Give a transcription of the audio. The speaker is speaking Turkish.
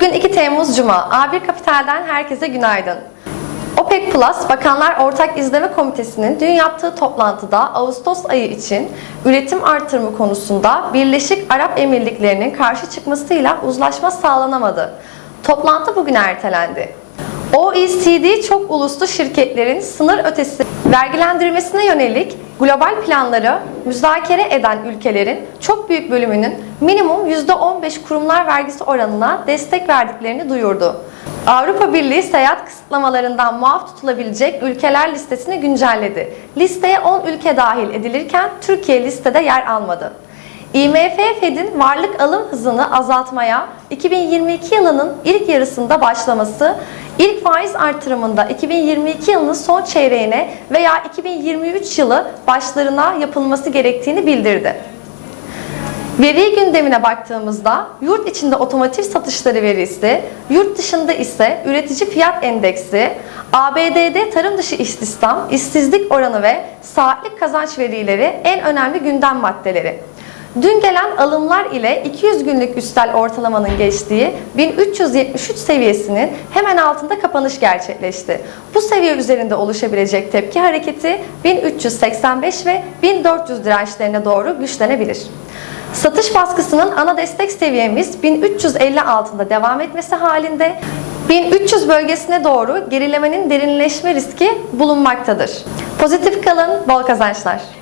Bugün 2 Temmuz Cuma. A1 Kapital'den herkese günaydın. OPEC Plus Bakanlar Ortak İzleme Komitesi'nin dün yaptığı toplantıda Ağustos ayı için üretim artırımı konusunda Birleşik Arap Emirlikleri'nin karşı çıkmasıyla uzlaşma sağlanamadı. Toplantı bugün ertelendi. OECD çok uluslu şirketlerin sınır ötesi vergilendirmesine yönelik global planları müzakere eden ülkelerin çok büyük bölümünün minimum %15 kurumlar vergisi oranına destek verdiklerini duyurdu. Avrupa Birliği seyahat kısıtlamalarından muaf tutulabilecek ülkeler listesini güncelledi. Listeye 10 ülke dahil edilirken Türkiye listede yer almadı. IMF Fed'in varlık alım hızını azaltmaya 2022 yılının ilk yarısında başlaması, ilk faiz artırımında 2022 yılının son çeyreğine veya 2023 yılı başlarına yapılması gerektiğini bildirdi. Veri gündemine baktığımızda yurt içinde otomotiv satışları verisi, yurt dışında ise üretici fiyat endeksi, ABD'de tarım dışı istihdam, işsizlik oranı ve saatlik kazanç verileri en önemli gündem maddeleri. Dün gelen alımlar ile 200 günlük üstel ortalamanın geçtiği 1373 seviyesinin hemen altında kapanış gerçekleşti. Bu seviye üzerinde oluşabilecek tepki hareketi 1385 ve 1400 dirençlerine doğru güçlenebilir. Satış baskısının ana destek seviyemiz 1350 altında devam etmesi halinde 1300 bölgesine doğru gerilemenin derinleşme riski bulunmaktadır. Pozitif kalın, bol kazançlar.